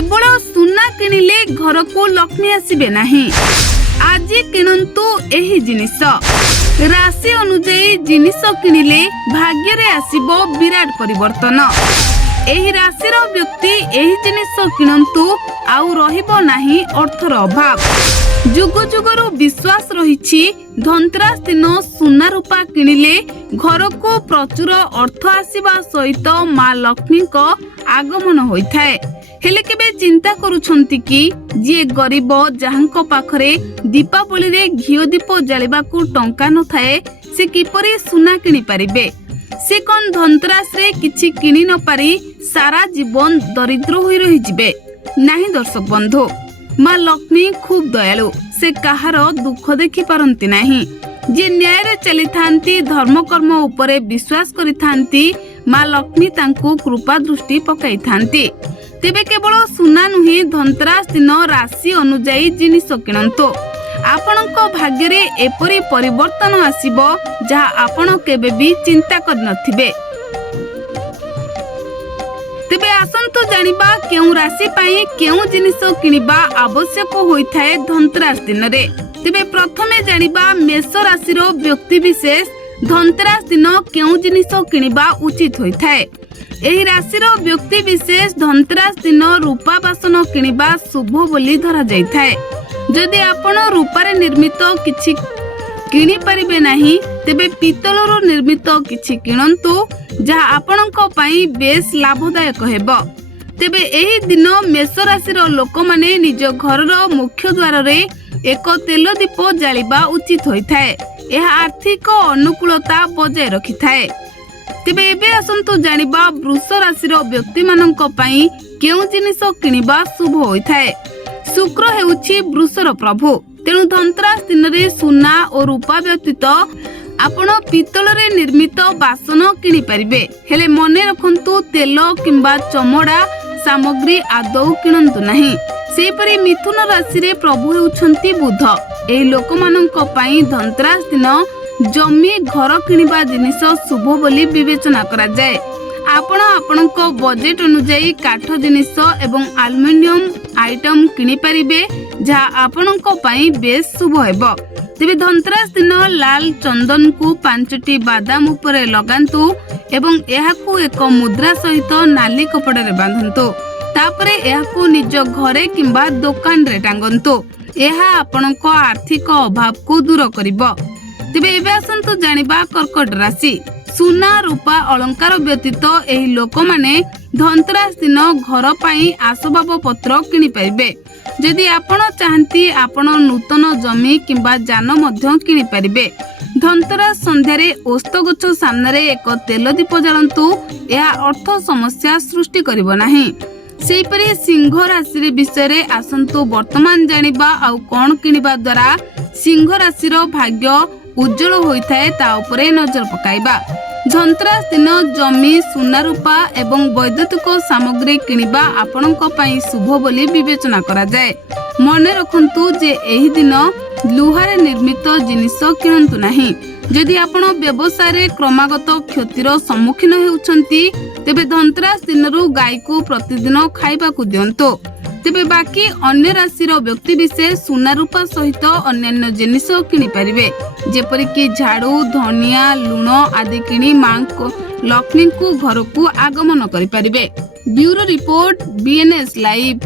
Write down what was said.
केवल सुना किनिले घर को लक्ष्मी आसीबे नहीं। आज किणंतु एही जिनिस। राशि अनुଯାयी जिनिस किनिले भाग्य रे आसीबो विराट परिवर्तन। एही राशिर व्यक्ति एही जिनिस किणंतु आउ रहिबो नाही अर्थर अभाव। जुग जुगरु विश्वास रहिछि धनतेरस दिन सुना रूपा किनिले घर को प्रचुर अर्थ आसीबा सहित माँ लक्ष्मी को आगमन होइथाय। हेले केबे चिंता करूछंती कि जे गरीब जहांको पाखरे दीपावली रे घियो दीप जलिबा को टंका न थाए से किपरि सुना किनि परिबे। से कोन धनतेरस रे किछि किनि न पारी सारा जीवन दरिद्र होई रहि जिबे नाही। दर्शक बंधु, माँ लक्ष्मी खूब दयालु। से कहार दुख देखि पारंती नाही। जे न्याय रे चली थांती धर्म कर्म उपरे विश्वास करि थांती माँ लक्ष्मी तांको कृपा दृष्टि पकाई थांती। तेबे केवल सुना नुहे धनतेरस दिन राशि अनुଯାयी जिनिस किणंतु। आपणको भाग्य रे एपरि परिवर्तन आसीबो जहा आपण केबे भी चिंता कर नथिबे। तेबे आसंतु जानिबा केउ राशि पाई केउ जिनिस किनिबा आवश्यक होइथाय धनतेरस दिन रे। तेबे प्रथमे जानिबा मेष राशि रो व्यक्ति विशेष धनतेरस दिन केउ जिनिस किनिबा उचित होइथाय। एही राशिर व्यक्ति विशेष धनतेरस दिन रूपा बासन किनिबा शुभ बोली धरा जाइथाय। जदि आपण रूपारे निर्मित किछि किनि परिबे नाही तेबे पितलरो निर्मित किछि किणंतु जहा आपणको पई बेस लाभदायक हेबो। तेबे एही दिन मेष राशिर लोक माने निज घरर मुख्य द्वार रे एक तेल दीप जालिबा उचित होइथाय। एहा आर्थिक अनुकूलता बजाय रखिथाय। तेबे एबे आसंतु जानिबा वृष राशिर व्यक्ति माननक पई केउ जिनिस किनिबा शुभ होइथाय। शुक्र हेउछि वृषर प्रभु। तेणु धनतेरस दिन रे सुना और रूपा व्यतीत आपण पितल रे निर्मित बासन किनि परिबे। हेले मने रखंतु तेल किंबा चमड़ा सामग्री आदौ किणंतु नाही। सेपरि मिथुन राशि रे प्रभु हेउछंती बुध। एही लोक माननक पई धनतेरस दिन जमी घर किनिबा जिनिस शुभ बोली विवेचना करा जाय। आपण आपणको बजेट अनुଯାयी काठ जिनिस एवं एल्युमिनियम आइटम किनि परिबे जहा आपणको पई बेस शुभ हेबो। तेबे धनतेरस दिन लाल चंदन को 5टी बादाम उपरे लगांतु एवं एहाकू एक मुद्रा सहित नाली कपड़ा रे बांधंतु। तापरे एहाकू निज घरे किंबा दुकान रे टांगंतु। एहा आपणको आर्थिक अभाव को दूर करिवो। तेबे एबे आसंतु जानिबा कर्कट राशि। सुना रूपा अलंकार व्यतीत एही लोक माने धनतेरस दिन घर पाई आसबाब पत्र किनि परिबे। जदि आपण चाहंती आपण नूतन जमी किंबा जान मध्य किनि परिबे। धनतेरस संध्या रे ओस्त गछ सामने रे एक तेल दीप जळंतु। एहा अर्थ समस्या सृष्टि करिवो नाही। सेहिपरि सिंह राशि रे विषय रे आसंतु वर्तमान जानिबा आउ कोन किनिबा द्वारा सिंह राशिर भाग्य उज्जवल होइथाय ता उपरे नजर पकाइबा। धनतेरस दिन जमी सुना रूपा एवं वैद्युतिक सामग्री किनिबा आपणको पई शुभ बोली विवेचना करा जाय। मने रखंतु जे एही दिन लुहारे निर्मित जिनिस किणंतु नाही। जदि आपण व्यवसाय रे क्रमागत क्षतिर सम्मुखीन हेउछंती तेबे धनतेरस दिनरु गाय को प्रतिदिन खाइबा को दियंतो। तेबे बाकी अन्य राशिर व्यक्ति विशेष सुना रूपा सहित अन्यान्य जिनिस किनि परिबे। जेपरि कि झाड़ू धनिया लुण आदि किनि मां को लक्ष्मी को घर को आगमन करि परिबे। Bureau report BNS live.